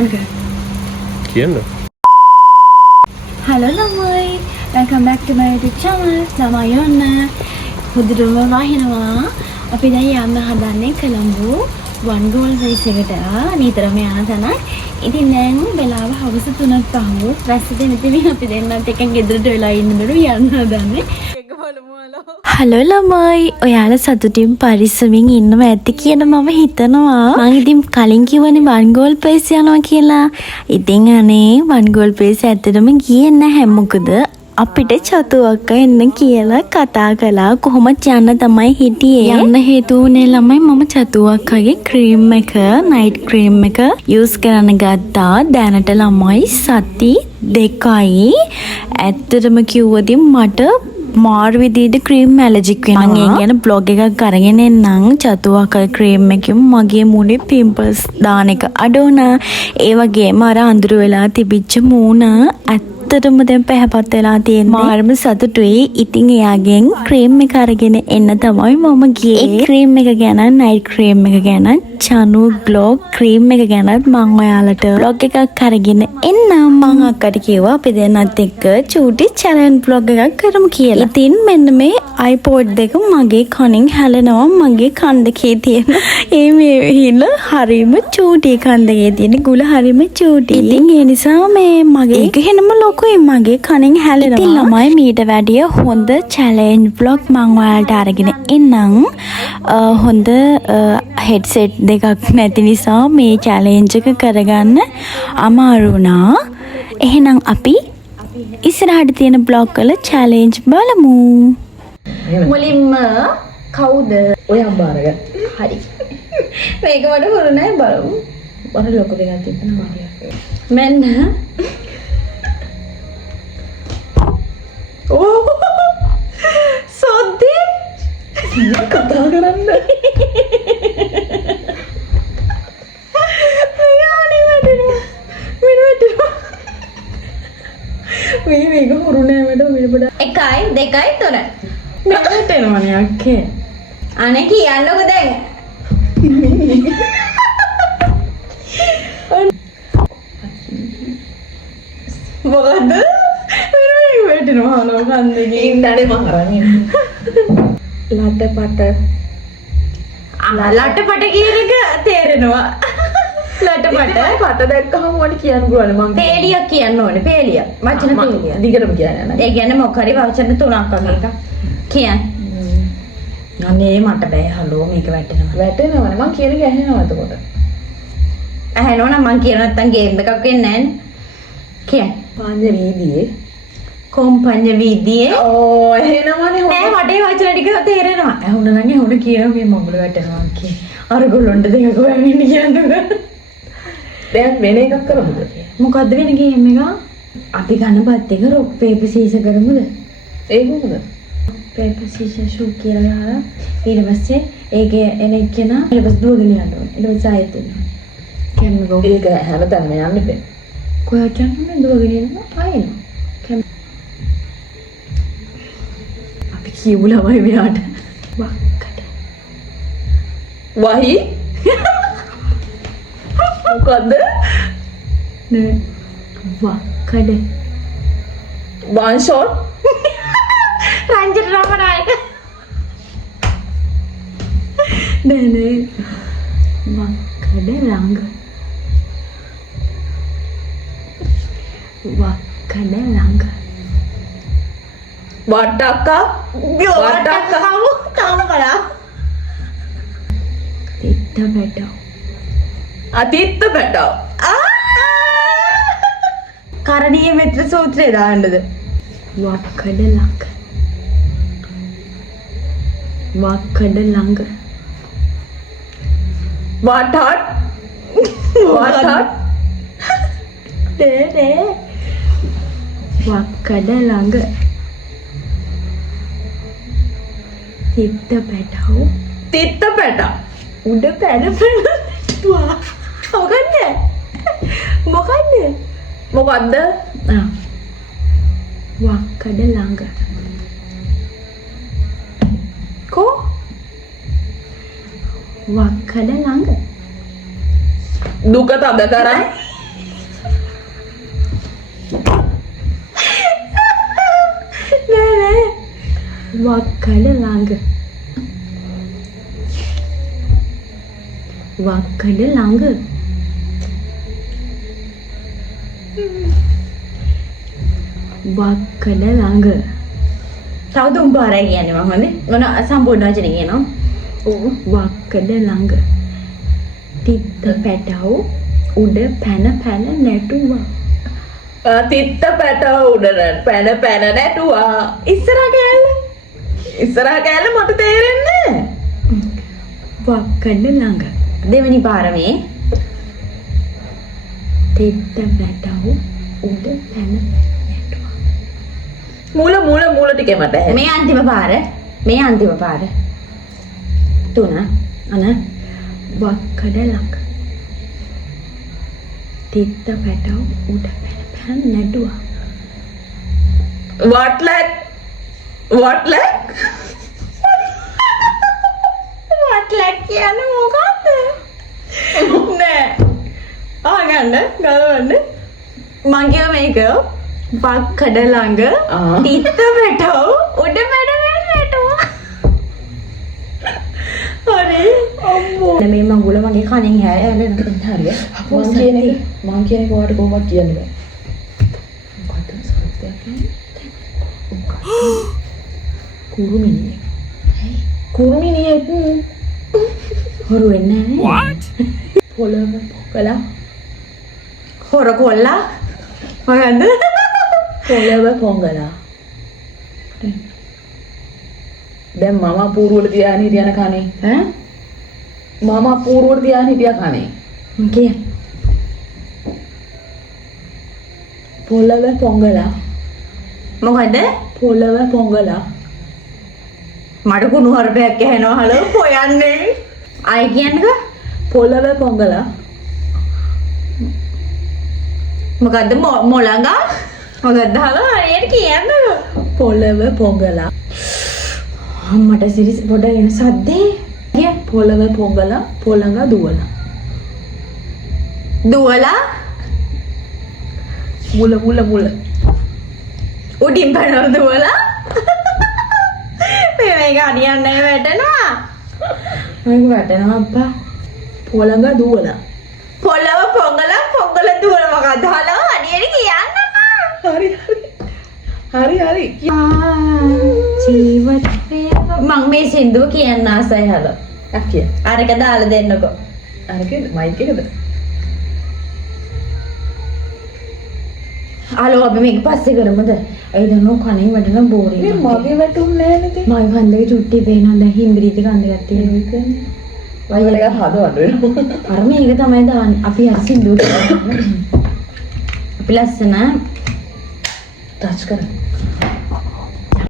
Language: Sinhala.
count kar. කියන්න. Hello ළමයි. Welcome back to my YouTube channel. ළමයි ඔන්න හොඳටම වහිනවා. අපි දැන් යන්න හදන්නේ කොළඹ one goal race එකට. නිතරම යන තැනක්. ඉතින් දැන් වෙලාව හවස 3ක් පහු. රැස්ද මෙතන අපි දෙන්නත් එක්ක ගෙදරට වෙලා ඉන්න බඩු යන්න හදන්නේ. හලෝ ළමයි. ඔයාලා සතුටින් පරිස්සමින් ඉන්නව ඇති කියන මම හිතනවා. මම ඉතින් කලින් කිව්වනේ one goal place යනවා කියලා. ඉතින් අනේ one goal place ඇත්තටම ගියේ නැහැ. මොකද අපිට චතුවක්ක එන්න කියලා කතා කළා. කොහොමද යන්න තමයි හිටියේ. යන්න හේතු වුණේ ළමයි මම චතුවක්කගේ ක්‍රීම් එක නයිට් ක්‍රීම් එක යූස් කරන්න ගත්තා. දැනට ළමයි සති 2යි. ඇත්තටම කිව්වොත් මට මාර් විදිහට ක්‍රීම් ඇලර්ජික් වෙනවා. මම ඒ ගැන බ්ලොග් එකක් අරගෙන එන්නම්. චතුවක්ක ක්‍රීම් එකෙන් මගේ මූණේ පිම්පල්ස් දාන එක අඩ වුණා. ඒ වගේම අර අඳුර වෙලා තිබිච්ච මූණ ඇත්තටම දැන් පැහැපත් වෙලා තියෙන්නේ. මාර්ම සතුටුයි. ඉතින් එයාගෙන් ක්‍රීම් එක අරගෙන එන්න තමයි මම ගියේ. ඒ ක්‍රීම් එක ගැන නයිට් ක්‍රීම් එක ගැන චනු ග්ලෝ ක්‍රීම් එක ගැනත් මම ඔයාලට බ්ලොග් එකක් අරගෙන එන්නම්. මම අක්කට කිව්වා අපි දෙන්නත් එක්ක චූටි චැලෙන්ජ් බ්ලොග් එකක් කරමු කියලා. ඉතින් මෙන්න මේ iPod දෙක මගේ කනින් හැලෙනවා. මගේ කන් දෙකේ තියෙන ඒ මේ හිල හරිම චූටි කන් දෙකේ තියෙන ගුල හරිම චූටි. ඉතින් ඒ නිසා මේ මගේ ඒක හෙනම ලොකුයි මගේ කනින් හැලෙනවා. ඉතින් ළමයි මීට වැඩිය හොඳ චැලෙන්ජ් බ්ලොග් මම ඔයාලට අරගෙන එන්නම්. හොඳ හෙඩ්සෙට් දෙකක් නැති නිසා මේ චැලෙන්ජ් එක කරගන්න අමාරු වුණා. එහෙනම් අපි ඉස්සරහට තියෙන බ්ලොග් වල චැලෙන්ජ් බලමු. මුලින්ම කවුද? ඔයා බාරගන්න. හරි. මේක වඩ හොරු නෑ බලමු. බර ලොකු දෙයක් තිබුණා මාරියා. මෙන්න ඕ සොද්දේ කතා කරන්න. මෙයානේ වැඩිනවා. මේක හොරු නෑ වැඩ මෙන්න 1 2 3 මෙයාට එනවනේ අක්කේ. අනේ කියන්නකො දැන්. මොකද්ද? මෙන්න වැටෙනවා නෝ කන්දේ. ඉන්නනේ මම අරන් ලටපට. ලටපට කියන එක තේරෙනවා. ලටපට පට දැක්කම මොකද කියන්න පුළුවන් මම. පේලියක් කියන්න ඕනේ. පේලිය. වචන පේලිය. දිගටම කියන්න යනවා. ඒ කියන්නේ මොකක් හරි වචන 3ක් වගේ එකක්. කියන්න. අනේ මට බෑ හලෝ මේක වැටෙනවා. වැටෙනවනේ මම කියන එක ඇහෙනවා එතකොට. ඇහෙනවා නම් මං කියන නැත්තම් ගේම් එකක් වෙන්නේ නැහැනේ. කියන්න. පාංජ වීදියේ කොම්පඤ්ඤ වීදියේ ඕ එහෙනවනේ නෑ මට ඒ වචන ටික තේරෙනවා. ඇහුණ නම් ඇහුණ කියන මේ මඟුල වැටෙනවා කිය. අර ගොල්ලොන්ට දෙකක වෙමින් කියන්නේ. දැන් වෙන එකක් කරමුද? මොකද්ද වෙන ගේම් එක? අපි ගන්න බත් එක රොක් පේපර් සීසර් කරමුද? ඒ කොහොමද? පේපර් සීසර් ෂූ කියලා ගහලා ඊට පස්සේ ඒකේ එන එක්කෙනා ඊට පස්සේ දුවගෙන යන්න ඕනේ. ඊට පස්සේ ආයෙත් එනවා. කැමරා ගෝ. ඒක හැමතැනම යන්න බෑ. කොහෙට යන්නේ දුවගෙන යනවා ආයෙත්. අපි කියමු ළමයි මෙයාට. වක්කඩ. වහි මොකද්ද? නෑ වක්කඩ. one shot Ranjan Ramanayake. නෑ නෑ වක්කඩ ළඟ. වක්කඩ ළඟ. වට්ටක්කා තාම බලන්න. තිත්ත බැටව. අතිත්ත පැටව. කරණීය මෙත්‍ර සූත්‍රය දාන්නද? වක්කඩ ළඟ. වක්කඩ ළඟ. වටහට් නේ වක්කඩ ළඟ. තිත්ත බැටව. තිත්ත පැටව. උඩ පැන වා. මොකද්ද? මොකද්ද? මොකද්ද? වක්කඩ ළඟ. කෝ වක්කඩ ළඟ. දුක තද කරයි. නෑ වක්කඩ ළඟ වක්කඩ ළඟ වක්කඩ ළඟ තව තුන් පාරයි කියන්නේ මම හොඳේ මොන සම්පූර්ණ වචනේ කියනවා ඔව් වක්කඩ ළඟ තිත්ත පැටව උඩ පැන පැන නැටුවා තිත්ත පැටව උඩ පැන පැන නැටුවා. ඉස්සරහ කෑල්ල මට තේරෙන්නේ වක්කඩ ළඟ දෙවෙනි පාර මේ තිත්ත පැටව උඩ පැන මූල ටිකේ මට ඇහෙන්නේ. මේ අන්තිම පාර තුන අන වක්කඩ ළඟ තිත්ත පැටව උඩ පැන පැන නැටුවා what like කියන්නේ මොකක්ද නෑ ආගන්න ගලවන්න මං කියව මේක වක්කඩ ළඟ තිත්ත පැටව උඩ පැන පැන නැටුවා හරි අම්මෝ මේ මඟුල මගේ කණෙන් හැරෙන්න හරිය මං කියන එක ඔයාලට කොහොමද කියන්න බෑ. මොකද්ද සත්‍යයක් කුරුමිනියෙක් හොරු වෙන්නේ නැහැ පොළව පොකලා හොර කොල්ලා මොකද්ද පොළව පොංගලා දැන් මම අපූර්වට තියාගෙන හිටියන කනේ ඈ මම අපූර්වට තියාගෙන හිටියා කනේ කිය පොළව පොංගලා මොකද පොළව පොංගලා මට කුණු හරපයක් ඇහෙනවා හලෝ හොයන්නේ ආයි කියන්නකෝ පොළව පොංගලා මොකද්ද මොළඟා මොකද්ද හලෝ හරියට කියන්නකෝ පොළව පොංගලා අම්මට සිරිස් පොඩ එන සද්දේ කිය පොළව පොංගලා පොළඟ දුවලා මුල උඩින් පැනලා දුවලා මේක හරියන්නේ වැටෙනවා මම වැටෙනවා අප්පා පොළඟ දුවලා පොළව පොංගල දුවල මොකද්ද හලෝ හරියට කියන්නකෝ හරි ජීවිතේ මම මේ සින්දුව කියන්න ආසයි හලෝ අක්කිය අරක දාලා දෙන්නකෝ අරක මයික් එකද හලෝ අපි මේක පස්සේ කරමුද ඒ දන්නෝ කණේ වැටෙන බෝරින් මේ මගේ වැටුන්නේ නැහැ නේද මයි කන්දේ චුට්ටි පේනවා දැන් හිම්බිරිති කන්ද ගත්තේ වයිල එක හදවන්න වෙනවා අර මේක තමයි දාන්නේ අපි අර සින්දුවට අපි ලස්සන ටච් කරා